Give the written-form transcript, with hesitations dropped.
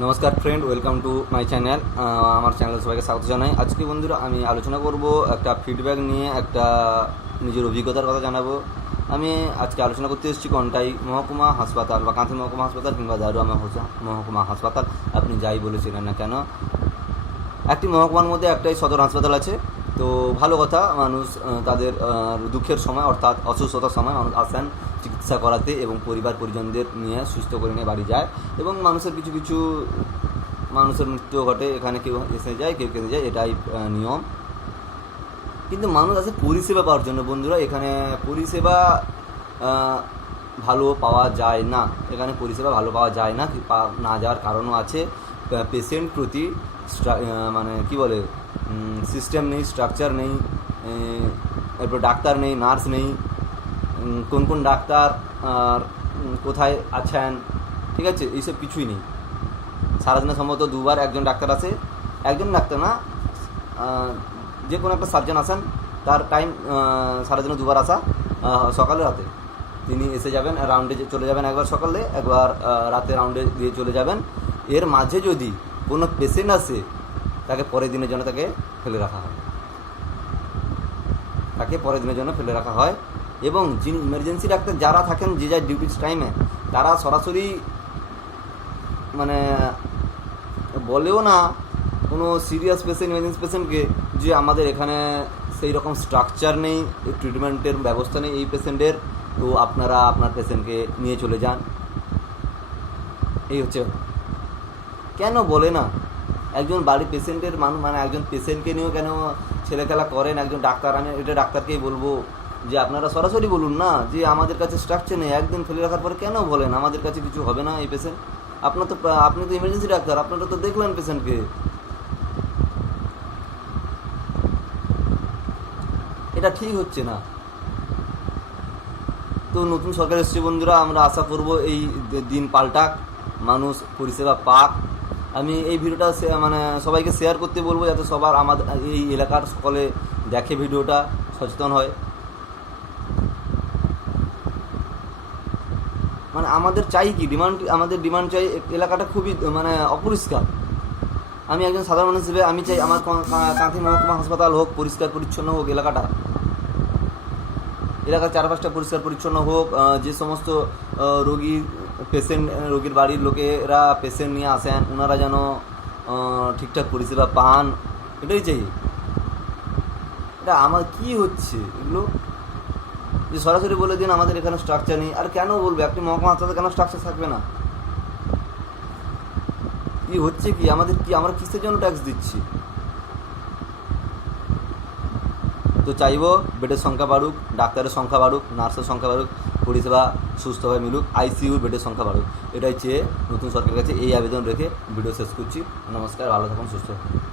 নমস্কার friend, welcome to my channel. আমার চ্যানেলে সবাইকে স্বাগত জানাই। আজকে বন্ধুরা আমি আলোচনা করব একটা ফিডব্যাক নিয়ে, একটা নিজের অভিজ্ঞতার কথা জানাবো। আমি আজকে আলোচনা করতে এসেছি কন্টাই মহকুমা হাসপাতাল বা কাঁথি মহকুমা হাসপাতাল কিংবা দারুয়া মহকুমা হাসপাতাল, আপনি যাই বলেছিলেন না কেন। একটি মহকুমার মধ্যে একটাই সদর হাসপাতাল আছে। তো ভালো কথা, মানুষ তাদের দুঃখের সময় অর্থাৎ অসুস্থতার সময় মানুষ আসেন চিকিৎসা করাতে এবং পরিবার পরিজনদের নিয়ে সুস্থ করে নিয়ে বাড়ি যায়। এবং মানুষের কিছু কিছু মানুষের মৃত্যু ঘটে, এখানে কেউ এসে যায় কেউ কেঁদে যায়, এটাই নিয়ম। কিন্তু মানুষ আসে পরিষেবা পাওয়ার জন্য। বন্ধুরা, এখানে পরিষেবা ভালো পাওয়া যায় না। এখানে পরিষেবা ভালো পাওয়া যায় না, না যাওয়ার কারণও আছে। পেশেন্ট প্রতি মানে কি বলে, সিস্টেম নেই, স্ট্রাকচার নেই, এরপর ডাক্তার নেই, নার্স নেই, কোন কোন ডাক্তার আর কোথায় আছেন, ঠিক আছে, এইসব কিছুই নেই। সারাদিনে সম্ভবত দুবার একজন ডাক্তার আসে, একজন ডাক্তার না, যে কোনো একটা সার্জন আসেন, তার টাইম সারাদিনে দুবার আসা, সকালে রাতে। তিনি এসে যাবেন, রাউন্ডে চলে যাবেন, একবার সকালে একবার রাতে রাউন্ডে দিয়ে চলে যাবেন। এর মাঝে যদি কোনো পেশেন্ট আসে, তাকে পরের দিনের জন্য ফেলে রাখা হয়। এবং যিনি ইমার্জেন্সি ডাক্তার যারা থাকেন, যে যার ডিউটির টাইমে, তারা সরাসরি মানে বলেও না কোনো সিরিয়াস পেশেন্ট, ইমার্জেন্সি পেশেন্টকে যে আমাদের এখানে সেই রকম স্ট্রাকচার নেই, ট্রিটমেন্টের ব্যবস্থা নেই এই পেশেন্টের, তো আপনারা আপনার পেশেন্টকে নিয়ে চলে যান। এই হচ্ছে কেন বলে না একজন বাড়ির পেশেন্টের মানে একজন পেশেন্টকে নিয়েও কেন ছেলেখেলা করেন একজন ডাক্তার। আমি এটা ডাক্তারকেই বলবো যে আপনারা সরাসরি বলুন না যে আমাদের কাছে স্ট্রাকচার নেই, একদিন ফেলে রাখার পরে কেন বলেন আমাদের কাছে কিছু হবে না এই পেশেন্ট। আপনি তো ইমার্জেন্সি ডাক্তার, আপনারা তো দেখলেন পেশেন্টকে। এটা ঠিক হচ্ছে না। তো নতুন সরকার এসছে বন্ধুরা, আমরা আশা করব এই দিন পাল্টাক, মানুষ পরিষেবা পাক। আমি এই ভিডিওটা মানে সবাইকে শেয়ার করতে বলবো, যাতে সবার আমাদের এই এলাকার সকলে দেখে ভিডিওটা, সচেতন হয়। মানে আমাদের চাই কি আমাদের ডিমান্ড চাই, এলাকাটা খুবই মানে অপরিষ্কার। আমি একজন সাধারণ মানুষ হিসেবে আমি চাই আমার কাঁথি মহকুমা হাসপাতাল হোক, পরিষ্কার পরিচ্ছন্ন হোক, এলাকার চারপাশটা পরিষ্কার পরিচ্ছন্ন হোক। যে সমস্ত রোগীর বাড়ির লোকেরা পেশেন্ট নিয়ে আসেন, ওনারা যেন ঠিকঠাক পরিষেবা পান, এটাই চাই। এটা আমার কি হচ্ছে এগুলো, যে সরাসরি বলে দিন আমাদের এখানে স্ট্রাকচার নেই। আর কেন বলবে, একটি মহকুমা হাসপাতালে কেন স্ট্রাকচার থাকবে না? কি হচ্ছে কি আমাদের, আমরা কিসের জন্য ট্যাক্স দিচ্ছি? তো চাইবো বেডের সংখ্যা বাড়ুক, ডাক্তারের সংখ্যা বাড়ুক, নার্সের সংখ্যা বাড়ুক, পরিষেবা সুস্থভাবে মিলুক, আইসিইউর বেডের সংখ্যা বাড়ুক। এটাই চেয়ে নতুন সরকারের কাছে এই আবেদন রেখে ভিডিও শেষ করছি। নমস্কার, ভালো থাকুন, সুস্থ থাকুন।